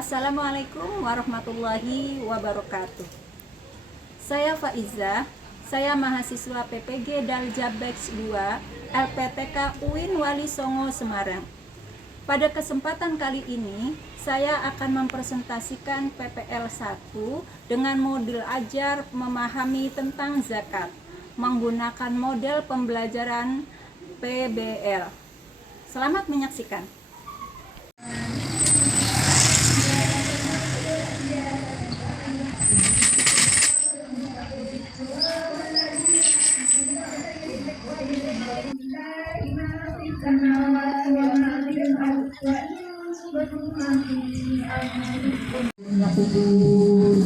Assalamualaikum warahmatullahi wabarakatuh. Saya Faiza, saya mahasiswa PPG Daljabeks 2 LPTK UIN Wali Songo Semarang. Pada kesempatan kali ini, saya akan mempresentasikan PPL 1 dengan modul ajar memahami tentang zakat menggunakan model pembelajaran PBL. Selamat menyaksikan.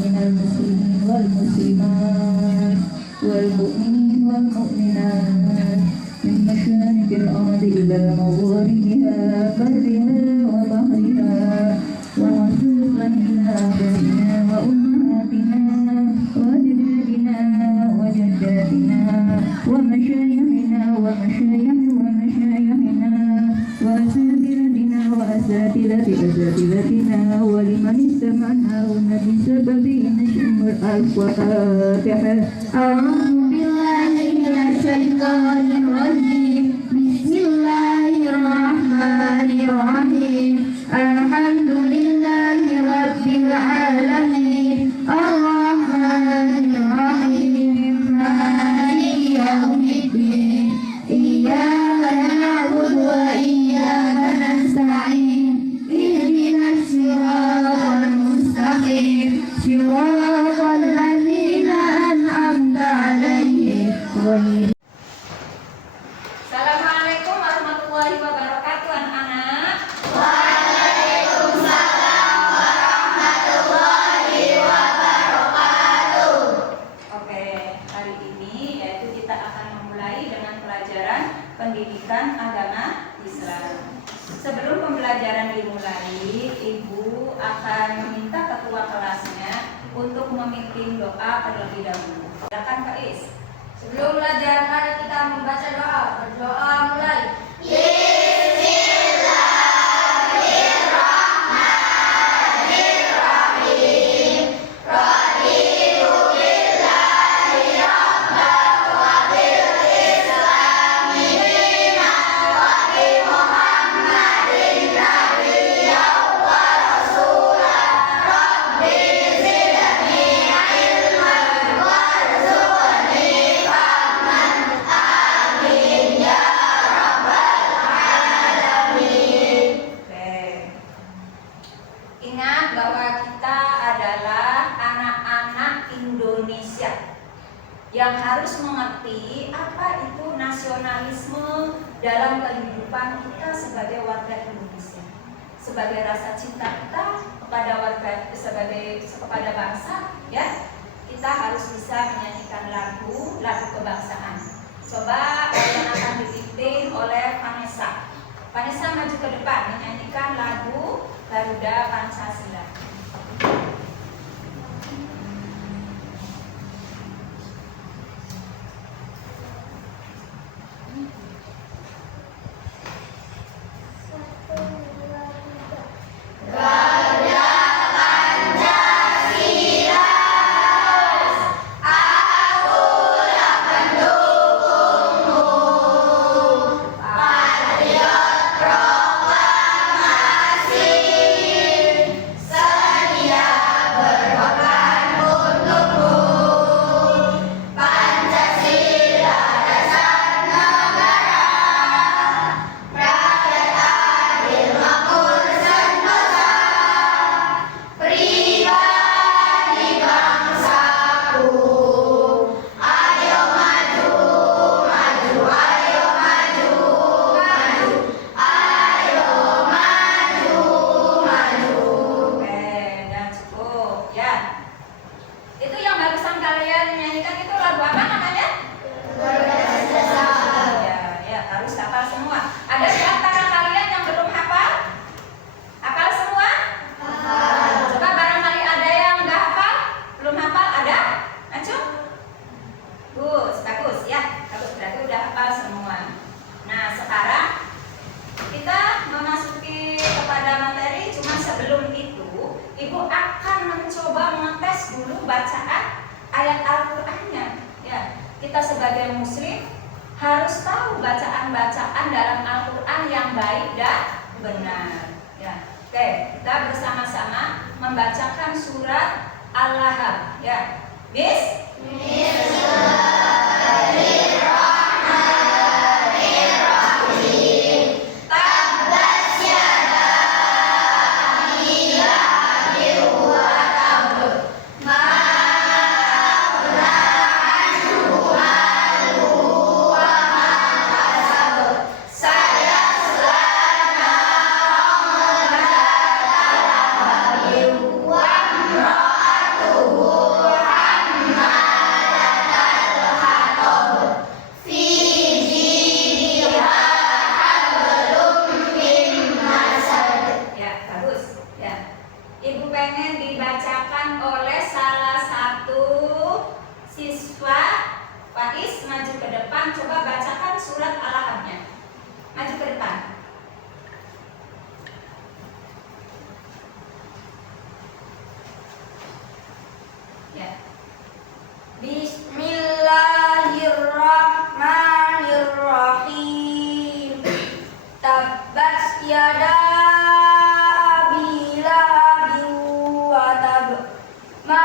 minal muslimin wal muslimat wal mu'minin wal mu'minat min masyariqil ardi ila magharibiha barriha wa bahriha wa rasulan ila abaina wa ummahatina wa ajdadina wa jaddatina wa masyayikhina wa masyayikhina wa asatidatina wa asatidatina wa liman istama'na bisababi nashmur al-Fatihah. A'udzu billahi minasyaitonir rajim. Bismillahirrahmanirrahim. Alhamdulillahi rabbil alamin. Ar-Rahmanir Rahim. Maliki yaumiddin. Iyyaka na'budu wa iyyaka nasta'in. Ihdinas siratal mustaqim. Siratal ladzina an'amta 'alaihim ghairil. Assalamualaikum warahmatullahi wabarakatuh, anak-anak. Oke, hari ini yaitu kita akan memulai dengan pelajaran pendidikan agama Islam. Sebelum pembelajaran dimulai, Ibu akan meminta ketua kelasnya untuk memimpin doa terlebih dahulu. Silakan Kak Is. Sebelum belajar, mari kita membaca doa. Berdoa mulai. Ingat bahwa kita adalah anak-anak Indonesia yang harus mengerti apa itu nasionalisme dalam kehidupan kita sebagai warga Indonesia, sebagai rasa cinta kita kepada warga, kepada bangsa, ya. Kita harus bisa menyanyikan lagu kebangsaan. Coba yang akan dipimpin oleh Vanessa. Vanessa maju ke depan menyanyikan lagu Garuda Pancasila. dulu bacaan ayat Al-Qur'annya. Ya, kita sebagai muslim harus tahu bacaan-bacaan dalam Al-Qur'an yang baik dan benar. Ya. Oke, kita bersama-sama membacakan surat Al-Lahab. Ya. Bismillahirrahmanirrahim. Tabbat yada abi lahabin wa tabb. Ma aghna anhu maluhu wa ma kasab. Sayasla naran dzata lahab wa imra'atuhu hammalatal hatab. Fi jidha hablum min masad. Ya, bagus. Ya. Ibu pengen dibacakan oleh salah satu siswa. Faiz, maju ke depan, coba bacakan surat Al-Lahabnya. Maju ke depan. Ya. Bismillahirrahmanirrahim. Tabbat yada abi lahabin wa tabb. Ma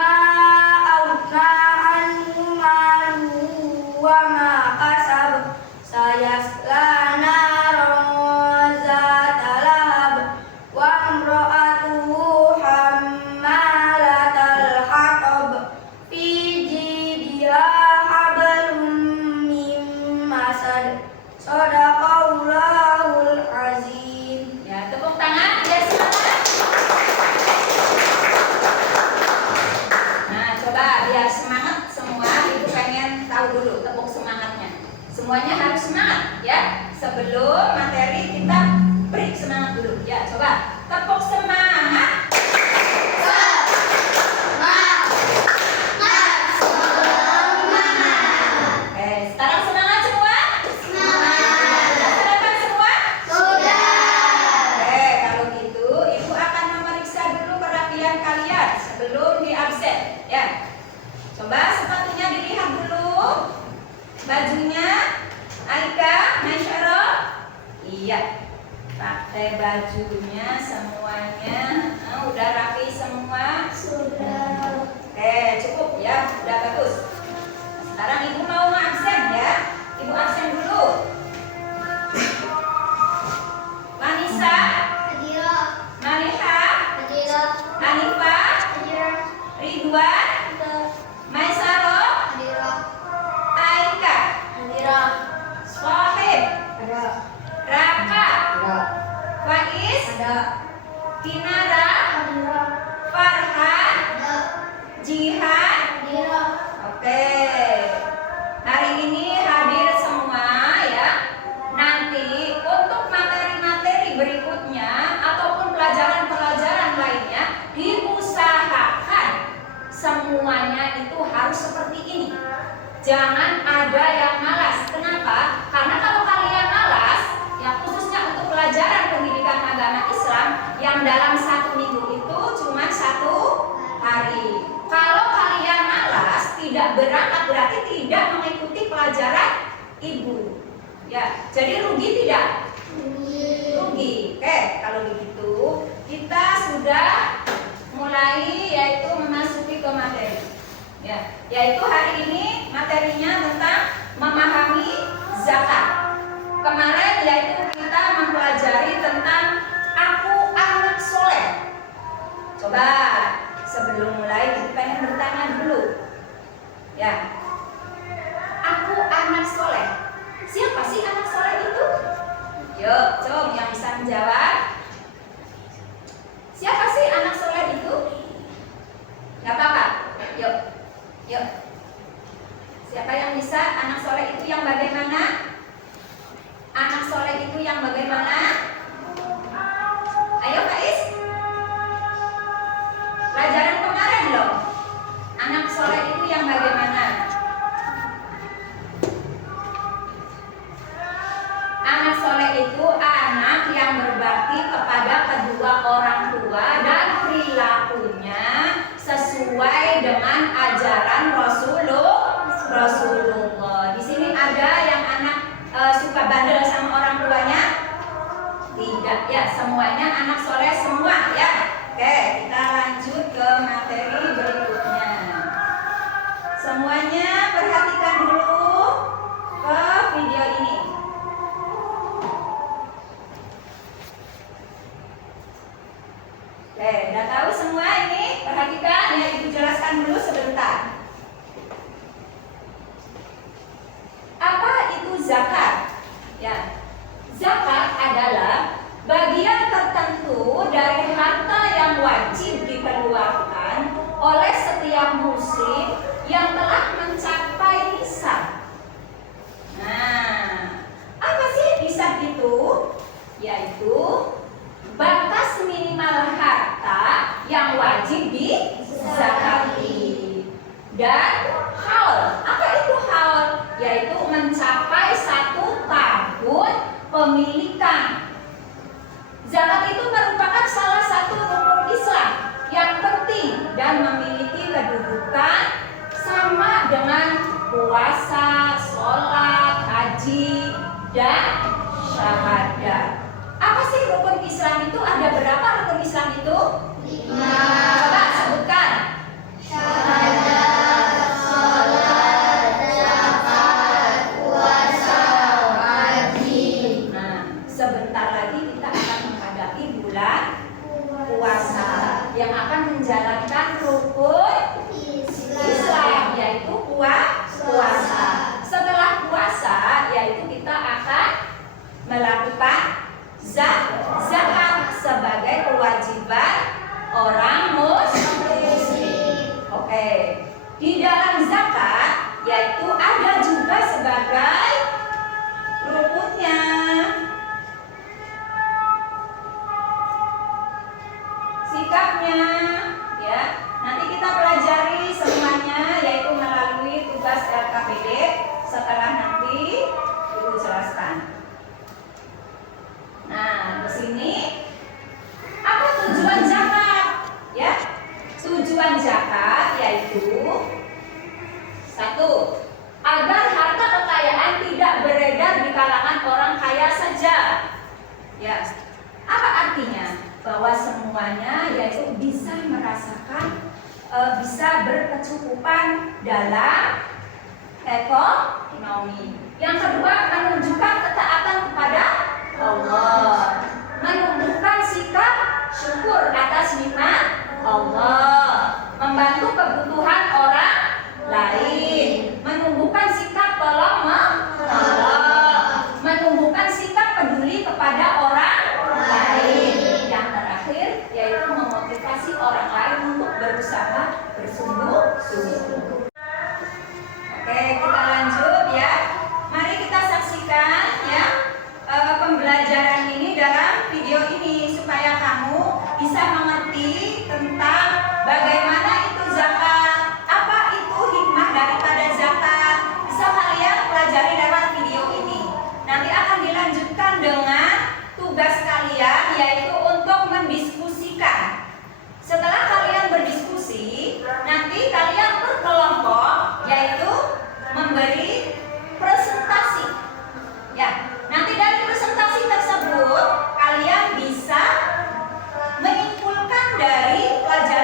aghna anhu maluhu wa ma kasab. Sayasla naran dzata lahab wa imra'atuhu hammalatal hatab. Fi jidha hablum min masad. Shadaqallahul azim. Ya, tepuk tangan biar semangat. Nah, coba biar semangat semua, ibu pengen tahu dulu tepuk semangatnya. Semuanya harus semangat ya. Sebelum materi kita beri semangat dulu. Ya, coba tepuk semangat. Sekarang semangat semua? Semangat. Sudah sarapan semua? Sudah. Kalau gitu ibu akan memeriksa dulu kerapian kalian sebelum di absen. Ya. Coba sepatunya dilihat dulu. Bajunya, Aika, Masyaro. Iya. Pakai bajunya semuanya. Udah rapi semua? Sudah. Oke, cukup ya. Udah bagus. Sekarang ibu mau absen ya. Ibu absen dulu. Manisa, Maliha, Hanifah, Ridwan, Maisaro, Aika, Sohib, Raka, Faiz, Kinara, Farhan, Jihan. Oke. Hari ini hadir semua ya. Nanti untuk materi-materi berikutnya ataupun pelajaran-pelajaran lainnya diusahakan semuanya itu harus seperti ini. Jangan ada yang malas. Kenapa? Karena kalau kalian malas, ya khususnya untuk pelajaran pendidikan agama Islam yang dalam 1 minggu itu cuma 1 hari. Kalau kalian malas, tidak berangkat berarti tidak mengikuti pelajaran ibu. Ya, jadi rugi tidak? Rugi. Oke, kalau begitu kita sudah mulai yaitu memasuki ke materi. Ya, yaitu hari ini materinya tentang memahami zakat. Kemarin yaitu kita mempelajari tentang aku anak soleh. Coba sebelum mulai kita pengen bertanya dulu. Ya. Aku anak soleh. Siapa sih anak soleh itu? Yuk, coba yang bisa menjawab. Siapa sih anak soleh itu? Gak apa-apa. Yuk. Yuk. Siapa yang bisa? Anak soleh itu yang bagaimana? Anak soleh itu yang bagaimana? Ayo Faiz. Pelajaran kemarin loh. Anak soleh itu yang bagaimana? Anak soleh itu anak yang berbakti kepada kedua orang tua dan perilakunya sesuai dengan Ya, semuanya anak soleh semua ya. Oke, kita lanjut ke materi berikutnya. Semuanya perhatikan dulu ke video ini. Oke, udah tahu semua ini? Perhatikan ya, Ibu jelaskan dulu sebentar. Apa itu zakat? Ya, zakat adalah bagian tertentu dari harta yang wajib dikeluarkan oleh setiap muslim yang telah mencapai nisab. Nah, apa sih nisab itu? Yaitu batas minimal harta yang wajib dizakati. Dan haul, apa itu haul? Yaitu mencapai 1 tahun pemilikan. Zakat itu merupakan salah satu rukun Islam yang penting dan memiliki kedudukan sama dengan puasa, sholat, haji, dan syahadat. Apa sih rukun Islam itu? Ada berapa rukun Islam itu? 5. Coba sebutkan. Syahadat, sholat, zakat, puasa, haji. Nah, sebentar lagi kita akan menghadapi bulan puasa yang akan menjalankan rukun Islam, yaitu puasa. Setelah puasa, yaitu kita akan melakukan zakat sebagai kewajiban orang muslim. Oke. Di dalam zakat, yaitu ada juga sebagai rukunnya. Sikapnya, ya. Nanti kita pelajari semuanya, yaitu melalui tugas LKPD setelah nanti Ibu jelaskan. Nah, di sini apa tujuan zakat? Ya, tujuan zakat yaitu 1. Agar harta kekayaan tidak beredar di kalangan orang kaya saja. Ya, apa artinya? Bahwa semuanya yaitu bisa merasakan, bisa berkecukupan dalam ekonomi. Yang kedua, menunjukkan ketaatan kepada Allah, menunjukkan sikap syukur atas nikmat Allah, membantu kebutuhan orang lain, menumbuhkan sikap tolong menolong, menumbuhkan sikap peduli kepada orang lain. Yang terakhir yaitu memotivasi orang lain untuk berusaha bersungguh-sungguh. Oke, kita lanjut ya. Mari kita saksikan ya pembelajaran ini dalam video ini supaya kamu bisa mengerti tentang bagaimana itu zakat, apa itu hikmah daripada zakat. Bisa kalian pelajari lewat video ini. Nanti akan dilanjutkan dengan tugas kalian yaitu untuk mendiskusikan. Setelah kalian berdiskusi, nanti kalian berkelompok yaitu memberi presentasi. Ya, nanti dari presentasi tersebut kalian bisa menyimpulkan dari pelajaran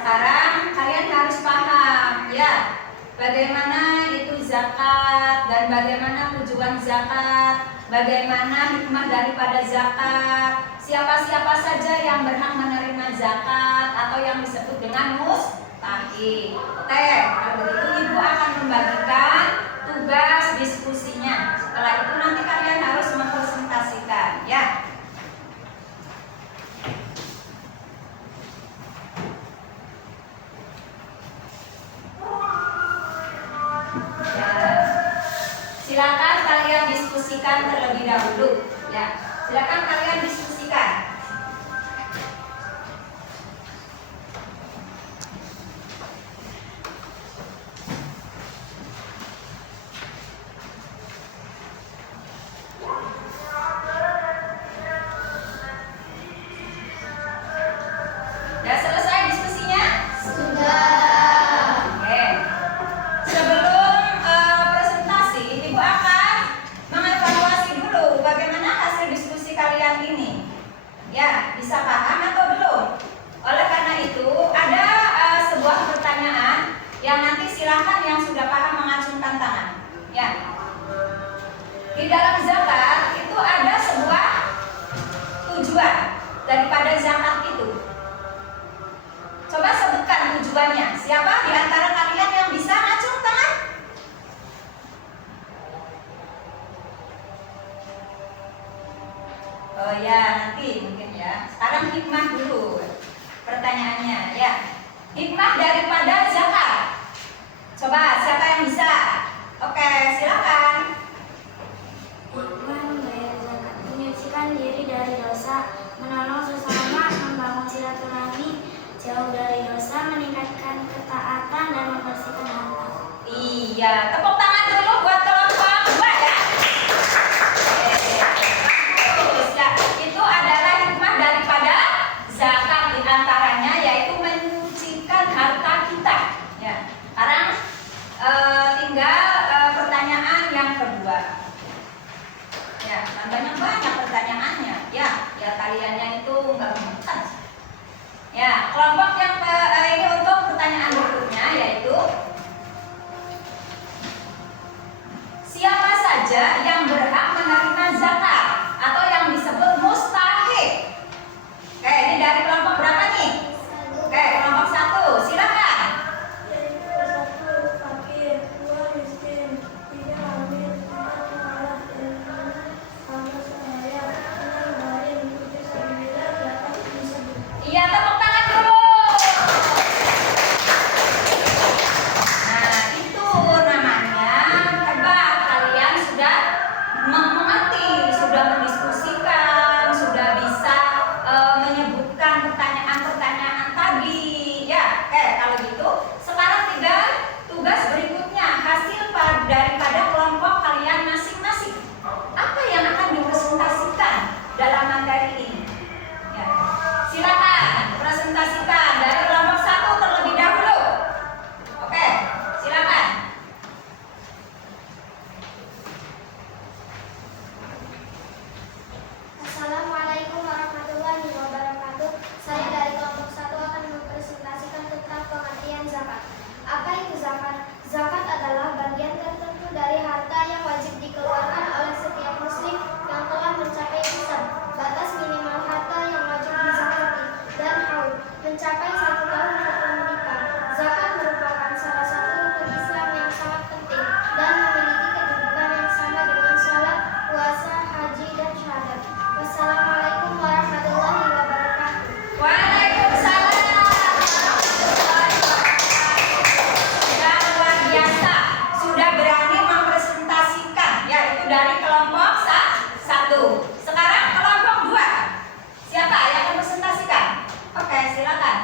sekarang kalian harus paham ya bagaimana itu zakat dan bagaimana tujuan zakat, bagaimana hikmah daripada zakat, siapa-siapa saja yang berhak menerima zakat atau yang disebut dengan mustahik. Oke, kalau begitu Ibu akan membagikan tugas diskusinya. Setelah itu nanti kalian harus mempresentasikan ya. Silakan kalian diskusikan terlebih dahulu ya. Silakan kalian diskusikan. Sudah selesai diskusinya? Sudah. Oke. Sebelum presentasi, Ibu akan mengevaluasi dulu bagaimana hasil diskusi kalian ini. Ya, bisa paham atau belum? Oleh karena itu, ada sebuah pertanyaan yang nanti silakan yang sudah paham mengacungkan tangan. Ya. Di dalam zakat itu ada sebuah tujuan daripada zakat itu. Coba sebutkan tujuannya. Siapa di antara kalian yang bisa ngacung tangan? Oh ya, nanti mungkin ya. Sekarang hikmah dulu pertanyaannya ya. Hikmah daripada zakat. Coba siapa yang bisa? Oke, silakan. Hikmah membayar zakat, menyucikan diri dari dosa, menolong sesama, membangun silaturahmi, jauh dari dosa, meningkatkan ketaatan dan membersihkan harta. Iya, tepuk tangan dulu buat kelompok dua ya. Bagus ya. Itu adalah hikmah daripada zakat, diantaranya yaitu menyucikan harta kita. Ya. Sekarang tinggal pertanyaan yang kedua. Ya, kan banyak pertanyaannya. Ya, kaliannya itu nggak menekan. Ya, kelompok yang ini untuk pertanyaan berikutnya yaitu siapa saja yang berhak menerima zakat atau yang disebut mustahik. Oke, ini dari kelompok berapa nih? Oke, kelompok 1, silakan. Satu, fakir, dua, miskin, tiga, hamil, empat, pemalas, sama saya, enam, zalim, tujuh, sembilan, delapan, disebut. Iya, tepuk tangan dulu. Nah, itu namanya hebat. Kalian sudah mengerti, sudah mendiskusikan, sudah bisa menyebutkan pertanyaan-pertanyaan tadi. Ya, kalau gitu sekarang tinggal tugas berikutnya, hasil daripada kelompok kalian masing-masing. Apa yang akan dipresentasikan dalam materi ini? Ya. Silakan presentasikan dari kelompok 1 terlebih dahulu. Oke, silakan. Assalamualaikum warahmatullahi wabarakatuh. Saya dari kelompok 1 akan mempresentasikan tentang pengertian zakat. Apa itu zakat? Zakat adalah bagian tertentu dari harta yang wajib dikeluarkan oleh setiap muslim yang telah mencapai nisab, batas minimal harta yang wajib dizakati, dan haul, mencapai 1 tahun setelah menikah. Zakat merupakan salah satu rukun Islam yang sangat penting dan memiliki kedudukan yang sama dengan sholat, puasa, haji, dan syahadat. Wassalamualaikum warahmatullahi wabarakatuh. Waalaikumsalam warahmatullahi wabarakatuh. Sudah luar biasa, sudah berani mempresentasikan, yaitu dari kelompok 1. Sekarang kelompok 2. Siapa yang mempresentasikan? Oke, silakan.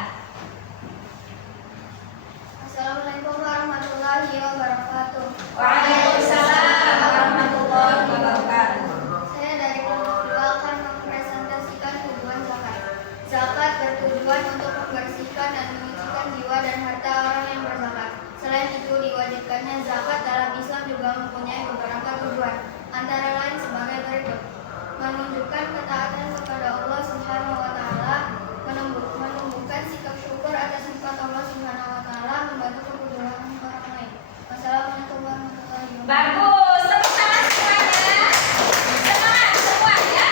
Assalamualaikum warahmatullahi wabarakatuh. Waalaikumsalam warahmatullahi wabarakatuh. Saya dari kelompok 2 akan mempresentasikan tujuan zakat. Zakat bertujuan untuk membersihkan dan menyucikan jiwa dan harta orang yang berzakat. Selain itu, diwajibkannya zakat dalam Islam juga mempunyai beberapa tujuan, antara lain sebagai berikut: menunjukkan ketaatan kepada Allah Subhanahu wa Ta'ala, menumbuhkan sikap syukur atas nikmat Allah membantu kebutuhan orang lain. Wassalamualaikum warahmatullahi wabarakatuh. Bagus, tepuk tangan semuanya. Semangat semua ya.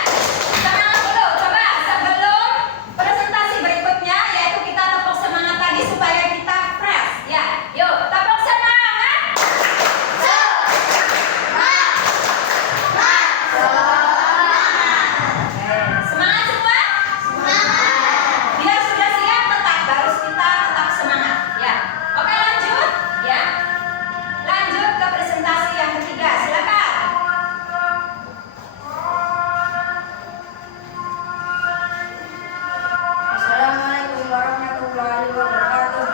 Semangat dulu. Coba sebelum presentasi berikutnya, yaitu kita tepuk semangat lagi supaya kita fresh ya. Yuk, tepuk semangat. Semangat semua. Biar sudah siap tetap harus kita tetap semangat ya. Oke, lanjut ya. Lanjut ke presentasi yang ketiga, silakan. Assalamualaikum warahmatullahi wabarakatuh.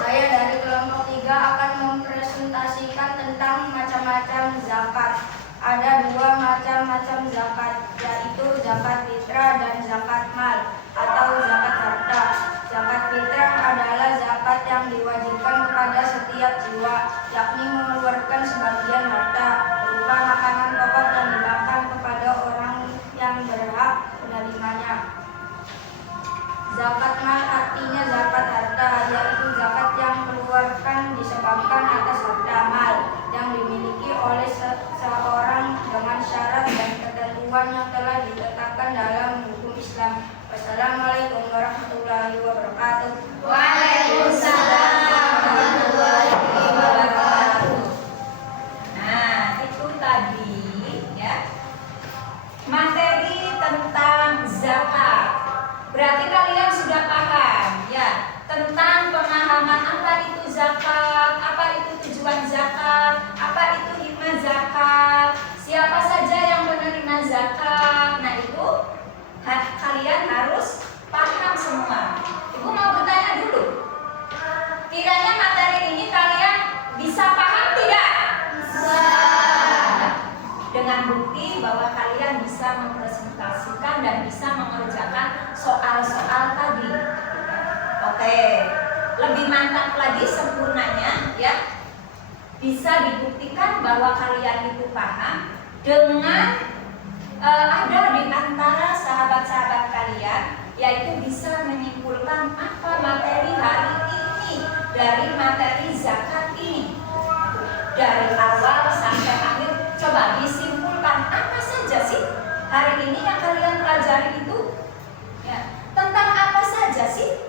Saya dari kelompok 3 akan mempresentasikan tentang macam-macam zakat. Ada 2 macam-macam zakat, yaitu zakat fitrah dan zakat mal atau zakat harta. Zakat fitrah adalah zakat yang diwajibkan kepada setiap jiwa, yakni mengeluarkan sebagian harta berupa makanan pokok yang dimakan kepada orang yang berhak menerimanya. Zakat mal artinya zakat harta, yaitu zakat yang dikeluarkan disebabkan atas harta mal yang dimiliki oleh seseorang dengan syarat dan ketentuan yang telah ditetapkan dalam hukum Islam. Wassalamualaikum warahmatullahi wabarakatuh. Waalaikumsalam warahmatullahi wabarakatuh. Nah, itu tadi ya materi tentang zakat. Berarti kalian sudah paham ya tentang pemahaman apa itu zakat, apa itu tujuan zakat, apa itu hikmah zakat, siapa saja yang menerima zakat. Nah, itu kalian harus paham semua. Ibu mau bertanya dulu, kiranya materi ini kalian bisa paham tidak? Bisa. Dengan bukti bahwa kalian bisa mempresentasikan dan bisa mengerjakan soal-soal tadi. Oke, lebih mantap lagi sempurnanya ya. Bisa dibuktikan bahwa kalian itu paham dengan ada di antara sahabat-sahabat kalian, yaitu bisa menyimpulkan apa materi hari ini dari materi zakat ini. Dari awal sampai akhir, coba disimpulkan apa saja sih hari ini yang kalian pelajari itu ya, tentang apa saja sih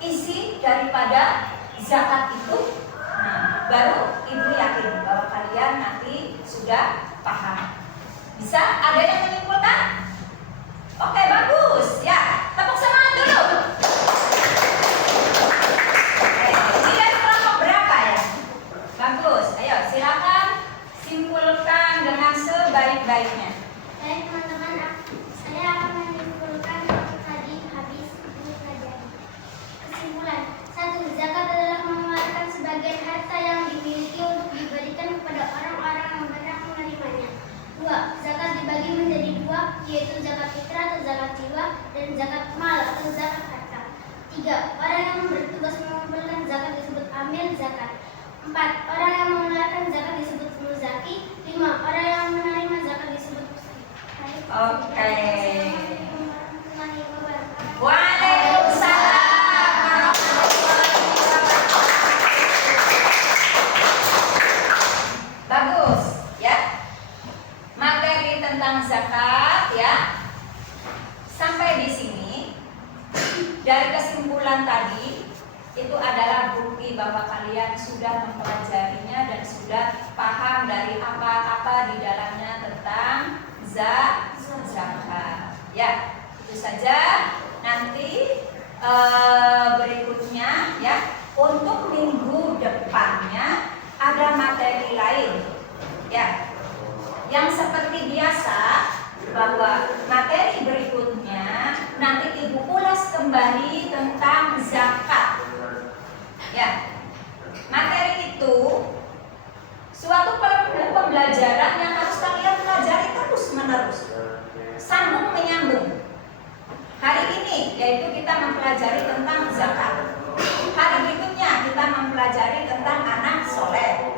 isi daripada zakat itu. Nah, baru ibu yakin bahwa kalian nanti sudah paham. Bisa? Ada yang menyimpulkan? Oke, bagus ya. Tepuk semangat dulu. Oke, ini dari kelompok berapa ya? Bagus. Ayo silakan simpulkan dengan sebaik-baiknya. Baik teman-teman, saya akan menyimpulkan tadi habis pelajari. Kesimpulan 1. Zakat adalah mengeluarkan sebagian harta yang dimiliki untuk diberikan kepada orang-orang yang berhak menerimanya. 2. Zakat dibagi menjadi 2, yaitu zakat fitrah atau zakat jiwa dan zakat mal atau zakat harta. 3. Orang yang bertugas mengumpulkan zakat disebut amil zakat. 4. Orang yang mengeluarkan zakat disebut muzaki. 5. Orang yang menerima zakat disebut Oke. Assalamualaikum warahmatullahi wabarakatuh. Waalaikumsalam warahmatullahi wabarakatuh. Bagus ya. Materi tentang zakat ya. Sampai di sini dari kesimpulan tadi itu adalah bukti bahwa kalian sudah mempelajarinya dan sudah paham dari apa-apa di dalamnya tentang zakat. Ya, itu saja. Nanti berikutnya ya, untuk minggu depannya ada materi lain. Ya, yang seperti biasa bahwa materi berikutnya nanti ibu ulas kembali tentang zakat. Ya, materi itu suatu pembelajaran yang harus kalian pelajari terus-menerus, sambung menyambung. Hari ini yaitu kita mempelajari tentang zakat. Hari berikutnya kita mempelajari tentang anak soleh.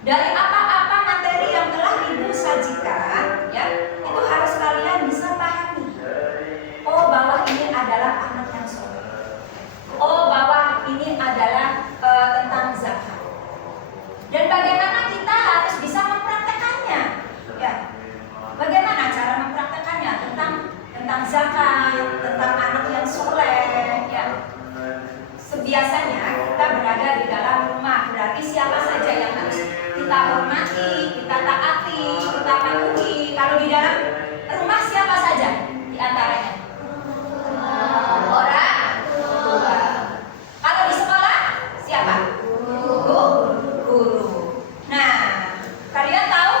Dari apa-apa materi yang telah ibu sajikan, ya, itu harus kalian bisa pahami. Oh, bahwa ini adalah anak Biasanya kita berada di dalam rumah, berarti siapa saja yang harus kita hormati, kita taati, kita patuhi. Kalau di dalam rumah siapa saja di antaranya? Orang tua. Kalau di sekolah siapa? Guru. Nah, kalian tahu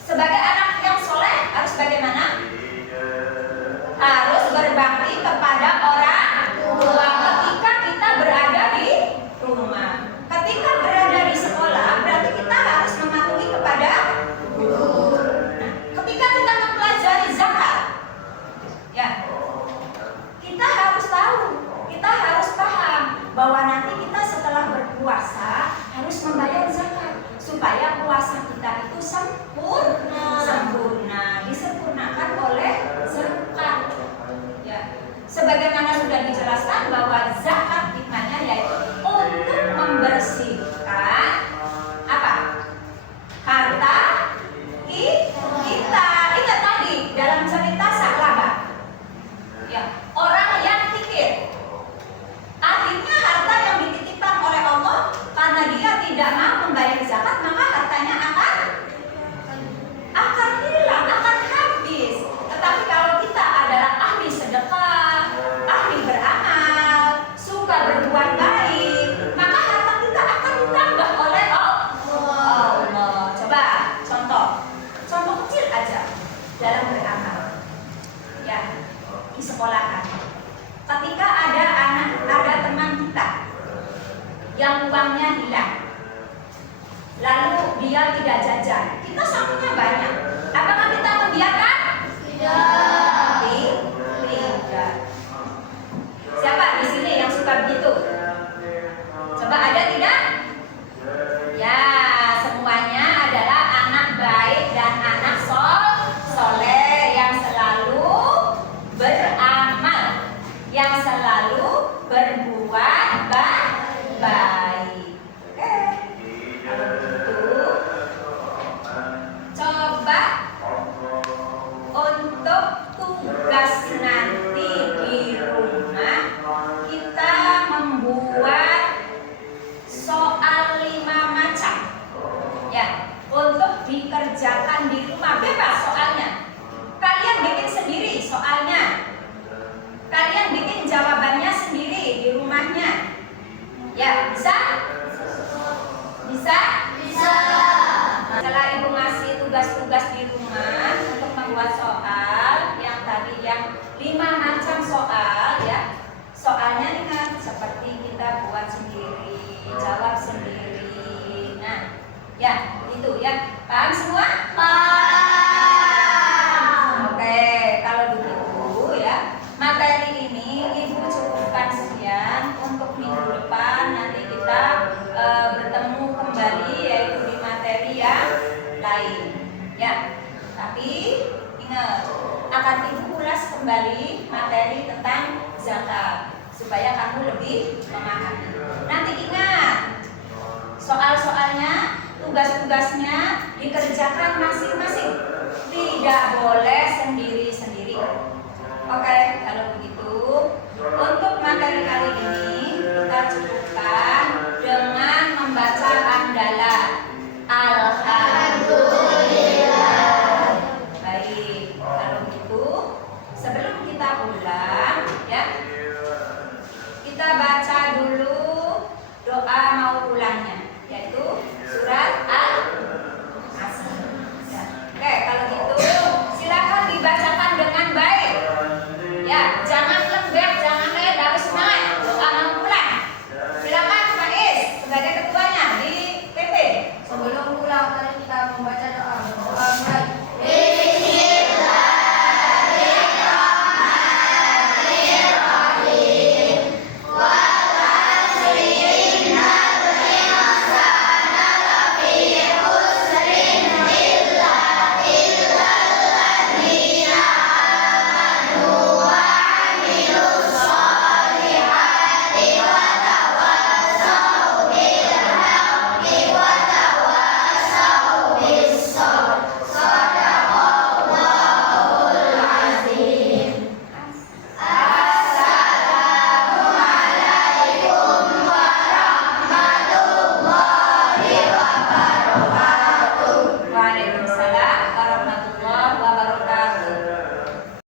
sebagai anak yang soleh harus bagaimana? Harus berbakti kepada orang tua ketika kita berada di rumah. Ketika berada di sekolah berarti kita harus mematuhi kepada guru. Nah, ketika kita mempelajari zakat, ya, kita harus tahu, kita harus paham bahwa nanti kita setelah berpuasa harus membayar zakat supaya puasa kita itu sempurna, disempurnakan oleh zakat. Ya, sebagaimana sudah dijelaskan bahwa zakat hikmahnya yaitu untuk membersihkan apa? Harta kita. Ingat tadi dalam cerita Sa'labah. Ya, orang yang kikir. Akhirnya harta yang dititipkan oleh Allah karena dia tidak mau membayar zakat, maka hartanya akan hilang, akan habis. Tetapi kalau kita adalah ahli sedekah, ahli beramal, suka berbuat baik, maka harta kita akan ditambah oleh Allah. Coba contoh kecil aja dalam beramal. Ya, di sekolahan. Ketika ada teman kita yang uangnya hilang, lalu dia tidak jajan, kita sakunya banyak. Apakah kita membiarkan? Tidak. Siapa di sini yang suka begitu? Coba ada tidak? Ya, semuanya adalah anak baik dan anak soleh yang selalu beramal, yang selalu berbuat baik. Oke. Kalau begitu, coba untuk tugas nanti di rumah kita membuat soal 5 macam. Ya, untuk dikerjakan di rumah, bebas soalnya. Kalian bikin sendiri soalnya. Kalian bikin jawabannya sendiri di rumahnya. Ya, bisa? Bisa? Setelah Ibu ngasih tugas-tugas di rumah untuk membuat soal yang tadi yang 5 macam soal, ya. Soalnya ingat seperti kita buat sendiri, jawab sendiri. Nah, ya, itu ya. Paham semua? Paham. Oke, kalau begitu ya, materi ini Ibu cukupkan sekian. Untuk minggu depan nanti kita bertemu kembali yaitu di materi yang lain. Ya, tapi ingat akan Ibu ulas kembali materi tentang zakat supaya kamu lebih memahami. Nanti ingat soal-soalnya, tugas-tugasnya dikerjakan masing-masing. Tidak boleh sendiri-sendiri. Oke.